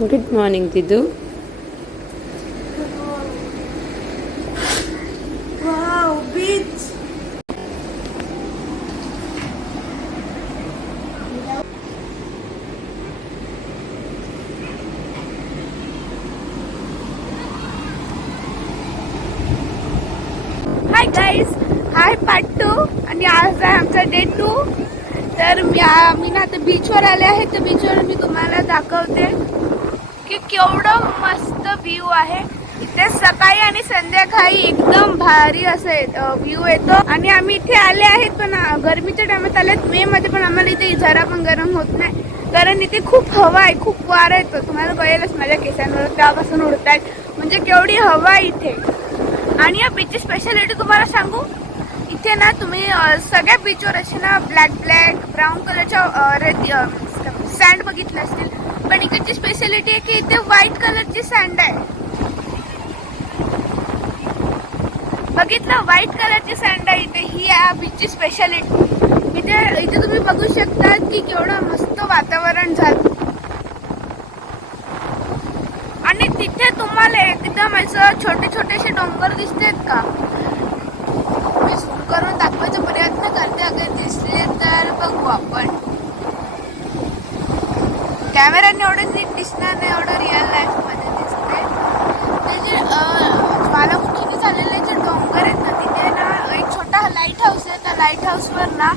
Good morning दिदू wow beach hi guys hi part two आणि आज आहे आमचा डे टू तर मी आ- मी ना आता बीचवर आले आहे. तर बीचवर मी तुम्हाला दाखवते. की केवढं मस्त व्ह्यू आहे. इथे सकाळी आणि संध्याकाळी एकदम भारी असं व्ह्यू येतो. आणि आम्ही इथे आले आहेत पण गरमीच्या टायमात आलेत मे मध्ये पण आम्हाला इथे जरा पण गरम होत नाही. कारण इथे खूप हवा आहे खूप वारा येतो तुम्हाला कळेलच माझ्या केसांवर त्यापासून उडतायत. म्हणजे केवढी हवा आहे इथे. आणि या बीचची स्पेशालिटी तुम्हाला सांगू? इथे ना तुम्ही सगळ्या बीचवर असे ना ब्लॅक ब्लॅक ब्राऊन कलरच्या रेती सँड बघितलं असतील. पण इकडची स्पेशालिटी आहे की इथे व्हाईट कलरची सँड आहे. बघितलं? व्हाईट कलरची सँड आहे इथे. ही या बीचची स्पेशालिटी इथे इथे तुम्ही बघू शकता की केवढं मस्त वातावरण झालं. आणि तिथे तुम्हाला एकदम असं छोटे छोटेसे डोंगर दिसतेत का? मी करून दाखवायचा प्रयत्न करते. अगर दिसले तर बघू आपण. कॅमेऱ्याने एवढं नीट दिसणार नाही एवढं रिअल लाईफमध्ये दिसते ते जे ज्वालामुखीने झालेले जे डोंगर आहेत ना तिथे ना एक छोटा लाइट हाऊस आहे. त्या लाइट हाऊसवर ना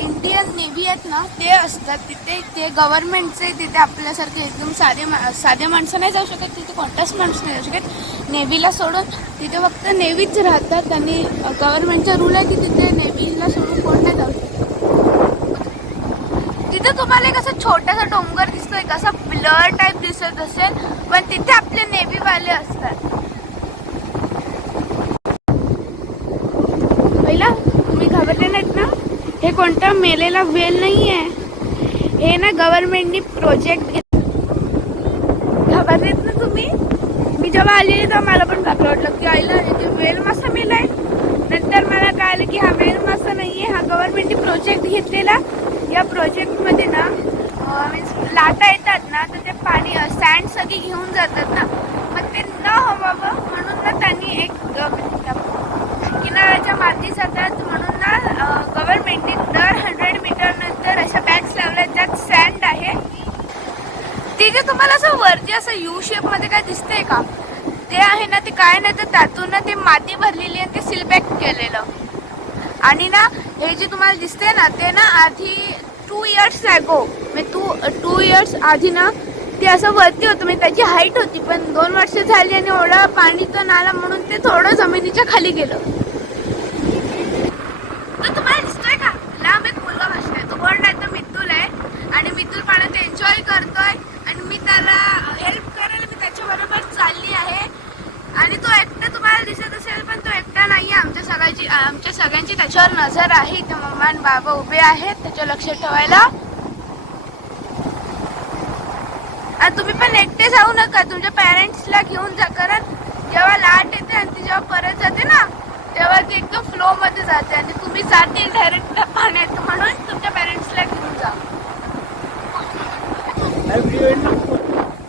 इंडियन नेव्ही आहेत ना ते असतात. तिथे ते गव्हर्नमेंटचे तिथे आपल्यासारखे एकदम साधे मा- साधे माणसं नाही जाऊ शकत. तिथे कोणताच माणूस नाही जाऊ शकत. नेव्हीला सोडून तिथे फक्त नेव्हीच राहतात आणि गव्हर्नमेंटचा रूल आहे की तिथे नेव्हीला सोडून कोण नाही तिथं तुम्हाला एक असं छोटासा डोंगर दिसतोय कसा ब्लर टाईप दिसत असेल पण तिथे आपले नेव्हीवाले असतात. पहिला तुम्ही घाबरले नाहीत ना? हे कोणता मेलेला वेल नाही आहे हे ना गव्हर्नमेंटनी प्रोजेक्ट घाबरलेत ना तुम्ही? मी जेव्हा आलेली तेव्हा मला पण घाबर वाटलं की आईला वेल मासा मेलाय. नंतर मला कळलं की हा वेल मासा नाहीये हा गव्हर्नमेंटनी प्रोजेक्ट घेतलेला. या प्रोजेक्ट ना मीन्स लाटा येतात ना तर ते पाणी सँड घेऊन जातात ना मग ते न हवावं म्हणून ना त्यांनी एक किनाऱ्याच्या माती जातात म्हणून ना गव्हर्नमेंटने दर हंड्रेड मीटर नंतर अशा बॅग्स लावल्या त्यात सँड आहे. ते जे तुम्हाला असं वरती असं यू शेपमध्ये काय दिसतंय का? ते आहे ना ते काय नाही तर त्यातून ना ते माती भरलेली आणि ते सिलबॅक केलेलं. आणि ना हे जे तुम्हाला दिसते ना ते ना आधी टू इयर्स ॲगो म्हणजे टू टू इयर्स आधी ना ते असं वरती होतं म्हणजे त्याची हाईट होती पण दोन वर्ष झाली आणि एवढं पाणी तर नाला म्हणून ते थोडं जमिनीच्या खाली गेलं. तर तुम्हाला दिसतोय का? लांब एक मुलगा बसलाय. तो कोण नाही तर मित्तूल आहे. आणि मित्तूल पाण्यात एन्जॉय करतोय. आणि मी त्याला हेल्प करेल मी त्याच्याबरोबर चालली आहे. आणि तो एकटा तुम्हाला दिसत असेल पण तो एकटा नाही आहे आमच्या सगळ्याची आमच्या सगळ्यांची त्याच्यावर नजर आहे. ते मम्मा आणि बाबा उभे आहेत. त्याच्यावर लक्ष ठेवायला. आणि तुम्ही पण एकटे जाऊ नका. तुमच्या पॅरेंट्सला घेऊन जा. कारण जेव्हा लाट येते आणि ती जेव्हा परत जाते ना तेव्हा ती एकदम फ्लो मध्ये जाते. आणि तुम्ही जाते डायरेक्ट पाण्यात म्हणून तुमच्या पॅरेंट्सला घेऊन जा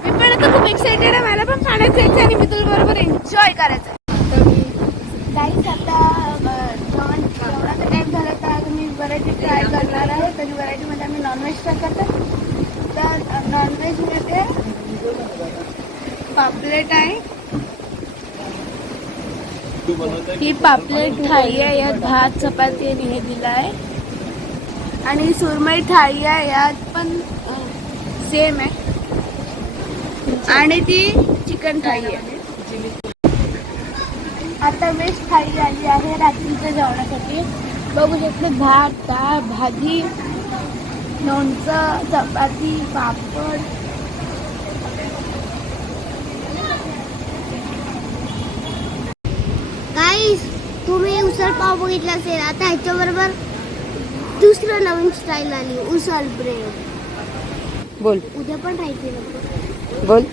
मी पण आता खूप एक्साइटेड आहे मला पण पाण्यात जायचं आणि मी तुझ्या बरोबर एन्जॉय करायचं काहीच आता अं, जेवण जेवणाचा टाईम झाला तर आज मी व्हरायटी ट्राय करणार आहे तर व्हरायटीमध्ये आम्ही नॉनव्हेज ट्राय करतो तर नॉनव्हेजमध्ये पापलेट आहे. ही पापलेट थाळी आहे? यात भात चपाती आणि हे दिलं आहे. आणि सुरमई थाळी आहे यात पण सेम आहे. आणि ती चिकन थाळी आहे. आता वेज थाळी आली आहे रात्रीच्या जेवणासाठी. बघू शकते भात डाळ भाजी लोणचं चपाती पापड. गाईस तुम्ही उसळ पाव बघितला असेल आता ह्याच्याबरोबर दुसरं नवीन स्टाईल आली उसळ ब्रेड बोल. उद्या पण राहायची बोल.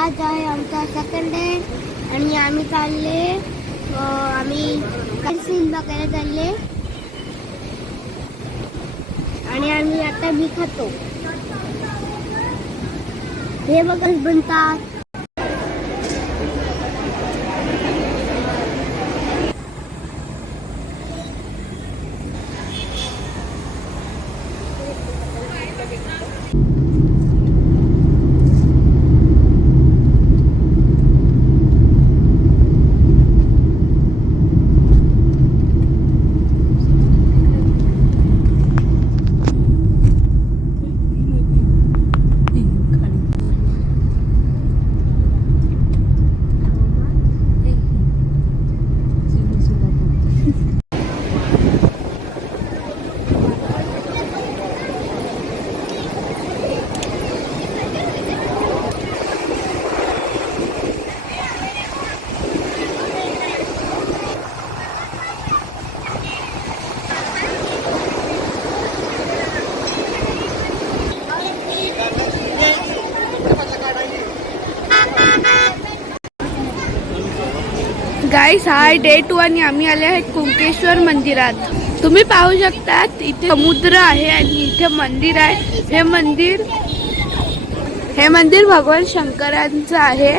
आज आहे आमचा सेकंड डे आणि आम्ही चालले आम्ही सीन बघायला चालले. आणि आम्ही आता मी खातो. हे बघा बनतात. गाईस हा डे टू आणि आम्ही आले आहेत कुंकेश्वर मंदिरात. तुम्ही पाहू शकतात इथे समुद्र आहे आणि इथे मंदिर आहे. हे मंदिर हे मंदिर भगवान शंकरांचं आहे.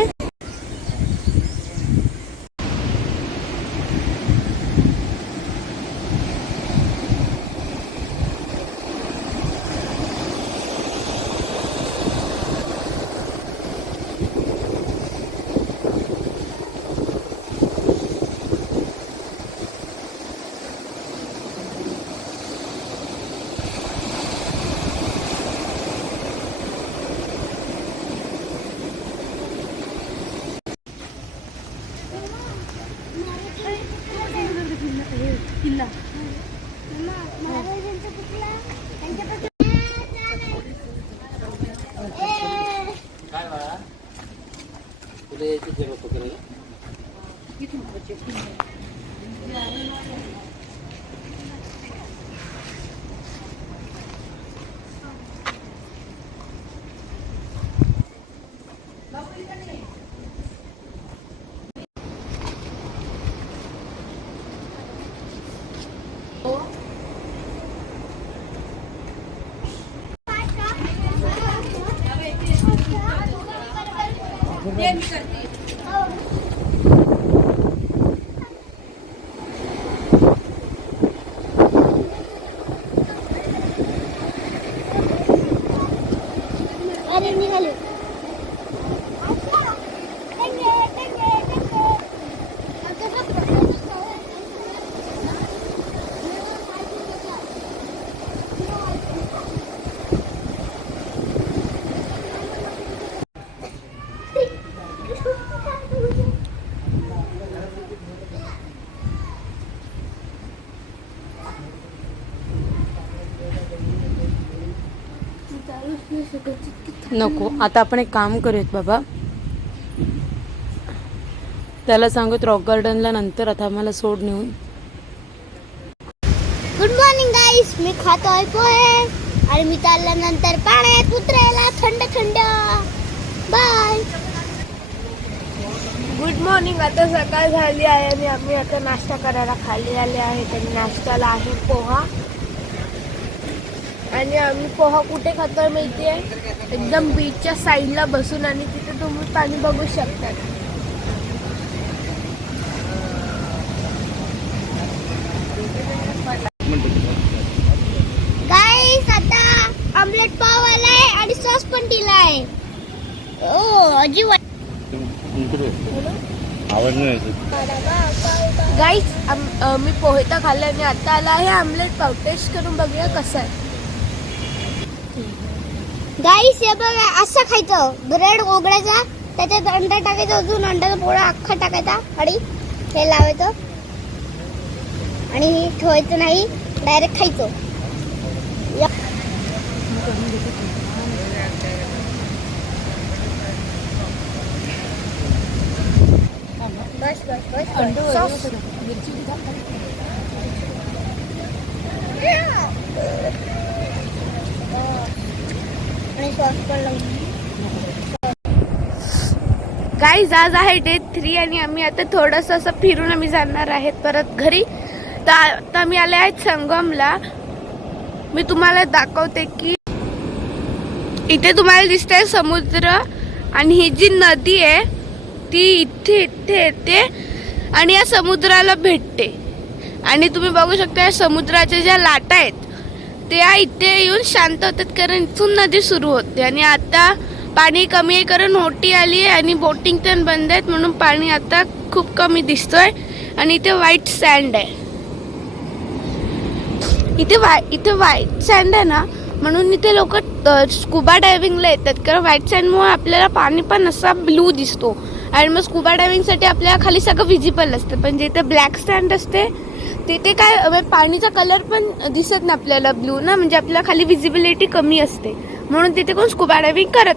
द्यायची गरज वगैरे Yeah, अरे निघाले नको आता आपण एक काम करूयात बाबा. त्याला सांगूत रॉक गार्डनला नंतर आता आम्हाला सोड नेऊन. गुड मॉर्निंग गाईस मी खातोय पोहे. आणि मी चालल्यानंतर पाण्यात उतरायला थंड थंड. बाय गुड मॉर्निंग आता सकाळ झाली आहे आणि आम्ही आता नाश्ता करायला खाली आले आहेत आणि नाश्त्याला आहे पोहा. आणि आम्ही पोहा कुठे खातोय माहिती आहे एकदम बीचच्या साईडला बसून आणि तिथे तुम्ही पाणी बघू शकता. आता आमलेट पाव आलाय आणि सॉस पण दिलाय. ओ अजीब आवाज नाही येत गाईस मी पोहे तर खाल्ले आणि आता आला आहे आमलेट पाव. टेस्ट करून बघूया कसं आहे. गाईस हे बघा असं खायचं. ब्रेड ओगळायचा त्याच्यात अंडा टाकायचं अजून अंड्याचा पोळा अख्खा टाकायचा. आणि हे लावायचं. आणि हे ठेवायचं नाही डायरेक्ट खायचं. बस बस बस सॉस आणि सॉस पण लावून गाईज आज आहे डे थ्री आणि आम्ही आता थोडंसं असं फिरून आम्ही जाणार आहेत परत घरी. तर आता आम्ही आले आहेत संगमला. मी तुम्हाला दाखवते की इथे तुम्हाला दिसतंय समुद्र आणि ही जी नदी आहे ती इथे इथे येते आणि या समुद्राला भेटते. आणि तुम्ही बघू शकता या समुद्राच्या ज्या लाटा आहेत त्या इथे येऊन शांत होतात कारण इथून नदी सुरू होते. आणि आता पाणी कमी आहे कारण ओटी आली आहे आणि बोटिंग पण बंद आहेत म्हणून पाणी आता खूप कमी दिसतोय. आणि इथे व्हाईट सँड आहे. इथे वाय इथे व्हाईट सँड आहे ना म्हणून इथे लोक स्कुबा डायव्हिंगला येतात. कारण व्हाईट सँडमुळे आपल्याला पाणी पण असा ब्लू दिसतो. आणि मग स्कुबा डायव्हिंगसाठी आपल्याला खाली सगळं विजिबल असतं. पण जिथे ब्लॅक सँड असते तिथे काय म्हणजे पाणीचा कलर पण दिसत नाही आपल्याला ब्लू ना? म्हणजे आपल्याला खाली विजिबिलिटी कमी असते. म्हणून तिथे कोण स्कुबा डायविंग करत